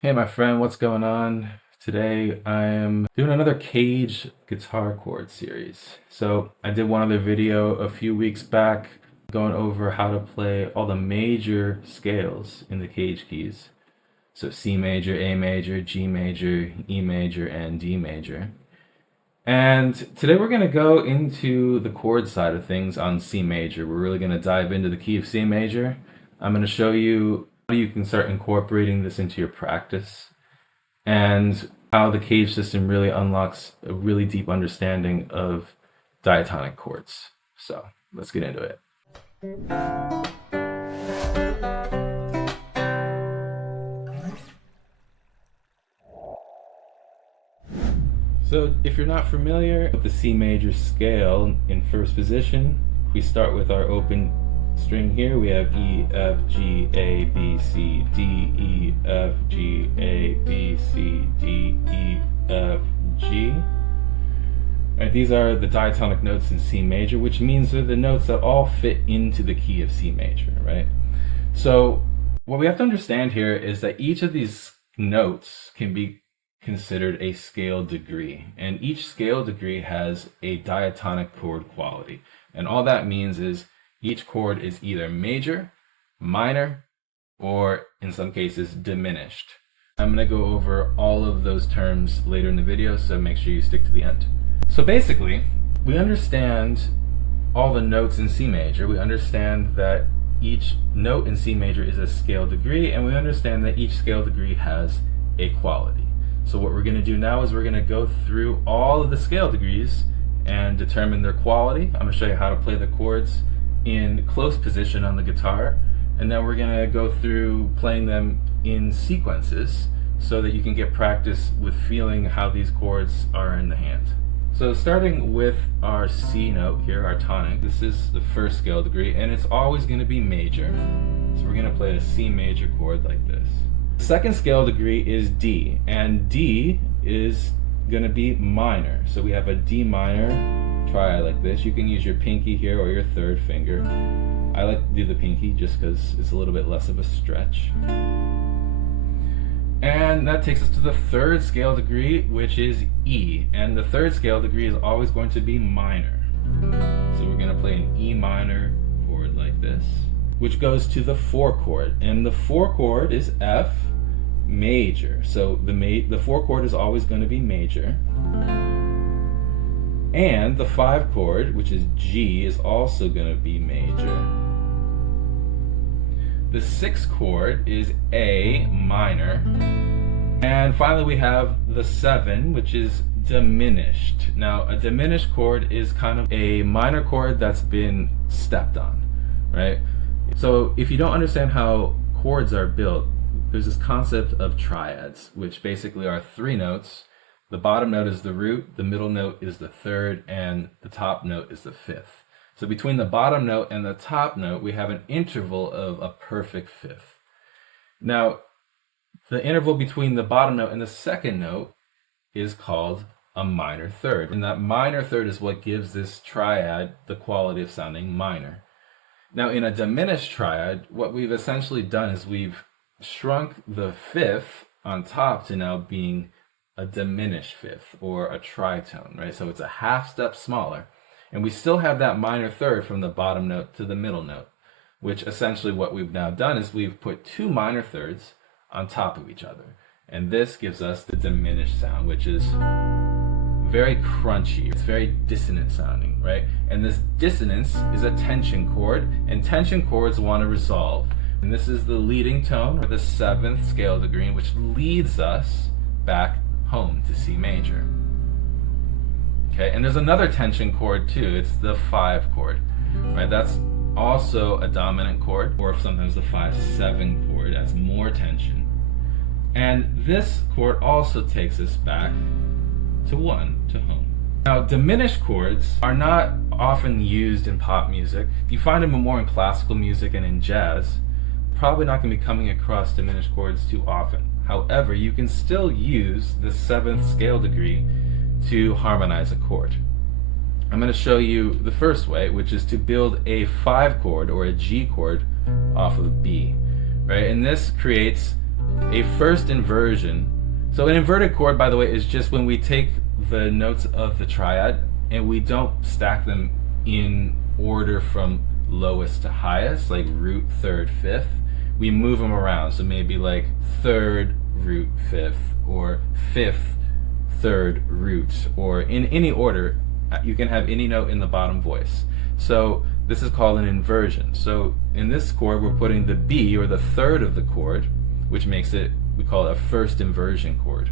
Hey my friend, what's going on? Today I am doing another CAGED guitar chord series. So I did one other video a few weeks back going over how to play all the major scales in the CAGED keys. So C major, A major, G major, E major, and D major. And today we're going to go into the chord side of things on C major. We're really going to dive into the key of C major. I'm going to show you how you can start incorporating this into your practice and how the CAGED system really unlocks a really deep understanding of diatonic chords. So let's get into it. So if you're not familiar with the C major scale in first position, we start with our open string here. We have E, F, G, A, B, C, D, E, F, G, A, B, C, D, E, F, G. Right, these are the diatonic notes in C major, which means they're the notes that all fit into the key of C major, right? So what we have to understand here is that each of these notes can be considered a scale degree, and each scale degree has a diatonic chord quality. And all that means is each chord is either major, minor, or in some cases diminished. I'm going to go over all of those terms later in the video, so make sure you stick to the end. So basically, we understand all the notes in C major. We understand that each note in C major is a scale degree, and we understand that each scale degree has a quality. So what we're going to do now is we're going to go through all of the scale degrees and determine their quality. I'm going to show you how to play the chords in close position on the guitar, and then we're going to go through playing them in sequences so that you can get practice with feeling how these chords are in the hand. So starting with our C note here, our tonic, this is the first scale degree, and it's always going to be major. So we're going to play a C major chord like this. The second scale degree is D, and D is going to be minor. So we have a D minor triad like this. You can use your pinky here or your third finger. I like to do the pinky just because it's a little bit less of a stretch. And that takes us to the third scale degree, which is E. And the third scale degree is always going to be minor. So we're going to play an E minor chord like this, which goes to the 4 chord. And the 4 chord is F major. So the 4 chord is always going to be major. And the 5 chord, which is G, is also going to be major. The 6 chord is A minor. And finally we have the 7, which is diminished. Now a diminished chord is kind of a minor chord that's been stepped on, right? So if you don't understand how chords are built, there's this concept of triads, which basically are 3 notes. The bottom note is the root, the middle note is the third, and the top note is the 5th. So between the bottom note and the top note, we have an interval of a perfect 5th. Now, the interval between the bottom note and the second note is called a minor third. And that minor third is what gives this triad the quality of sounding minor. Now, in a diminished triad, what we've essentially done is we've shrunk the 5th on top to now being a diminished 5th or a tritone, right? So it's a half step smaller. And we still have that minor third from the bottom note to the middle note, which essentially what we've now done is we've put 2 minor thirds on top of each other. And this gives us the diminished sound, which is very crunchy. It's very dissonant sounding, right? And this dissonance is a tension chord, and tension chords want to resolve. And this is the leading tone, or the 7th scale degree, which leads us back home to C major. Okay, and there's another tension chord too. It's the 5 chord, right? That's also a dominant chord, or sometimes the 5-7 chord. That's more tension. And this chord also takes us back to 1, to home. Now, diminished chords are not often used in pop music. You find them more in classical music and in jazz. Probably not going to be coming across diminished chords too often. However, you can still use the 7th scale degree to harmonize a chord. I'm going to show you the first way, which is to build a 5 chord or a G chord off of B, right? And this creates A first inversion. So an inverted chord, by the way, is just when we take the notes of the triad and we don't stack them in order from lowest to highest, like root, third, fifth. We move them around, so maybe like third, root, fifth, or fifth, third, root, or in any order. You can have any note in the bottom voice. So this is called an inversion. So in this chord, we're putting the B, or the third of the chord, which makes it, we call it a first inversion chord.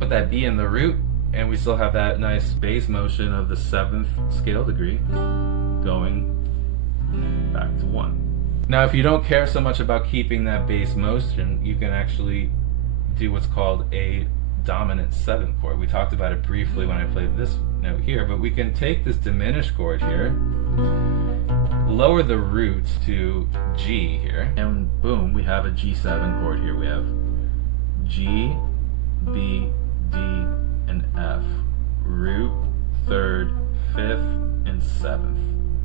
Put that B in the root, and we still have that nice bass motion of the 7th scale degree going back to 1. Now, if you don't care so much about keeping that bass motion, you can actually do what's called a dominant 7th chord. We talked about it briefly when I played this note here, but we can take this diminished chord here, lower the root to G here, and boom, we have a G7 chord here. We have G, B, D, and F. Root, third, fifth, and 7th.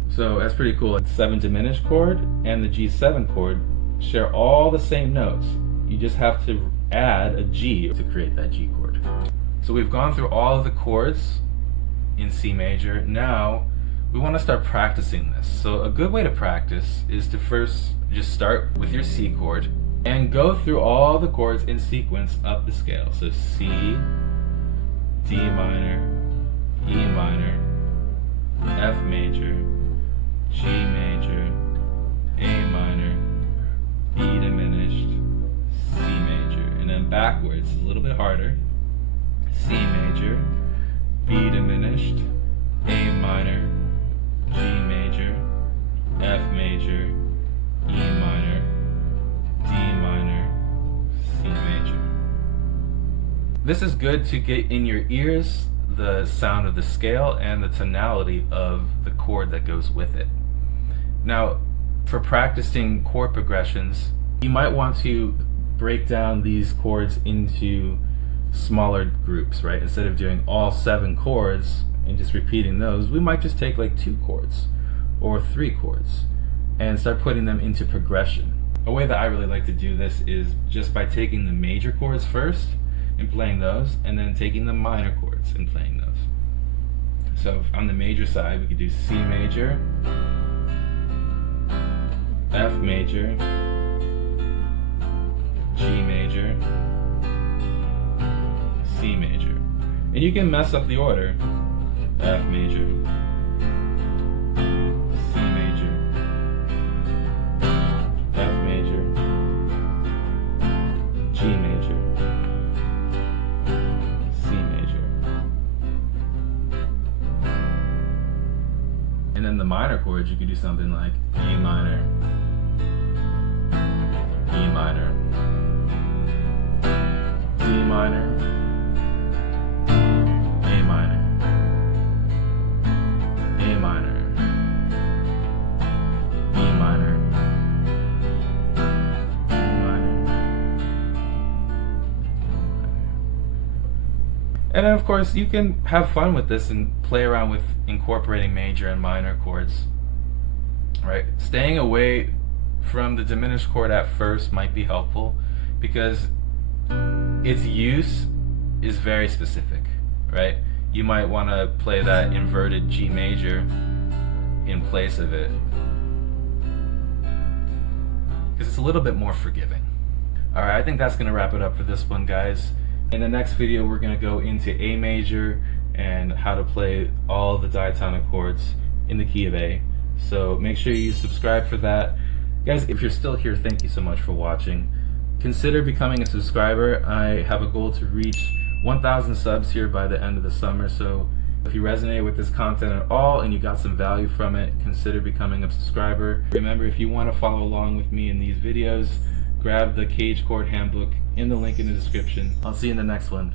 So that's pretty cool. The 7 diminished chord and the G7 chord share all the same notes. You just have to add a G to create that G chord. So we've gone through all of the chords in C major. Now we want to start practicing this. So a good way to practice is to first just start with your C chord and go through all the chords in sequence up the scale. So C, D minor, E minor, F major, G major, A minor, B diminished, C major, and then backwards, a little bit harder. C major, B diminished, A minor, G major, F major, E minor, D minor, C major. This is good to get in your ears the sound of the scale and the tonality of the chord that goes with it. Now, for practicing chord progressions, you might want to break down these chords into smaller groups, right? Instead of doing all 7 chords and just repeating those, we might just take like 2 chords or 3 chords and start putting them into progression. A way that I really like to do this is just by taking the major chords first and playing those, and then taking the minor chords and playing those. So on the major side, we could do C major, F major, G major, C major. And you can mess up the order. F major, C major, F major, G major, C major. And then the minor chords, you could do something like A minor, E minor, D minor, A minor, A minor, E minor, E minor. And then of course you can have fun with this and play around with incorporating major and minor chords, right? Staying away from the diminished chord at first might be helpful because its use is very specific, right? You might want to play that inverted G major in place of it because it's a little bit more forgiving. Alright, I think that's going to wrap it up for this one, guys. In the next video, we're going to go into A major and how to play all the diatonic chords in the key of A. So make sure you subscribe for that. Guys, if you're still here, thank you so much for watching. Consider becoming a subscriber. I have a goal to reach 1,000 subs here by the end of the summer, so if you resonate with this content at all and you got some value from it, consider becoming a subscriber. Remember, if you want to follow along with me in these videos, grab the CAGED Chord Handbook in the link in the description. I'll see you in the next one.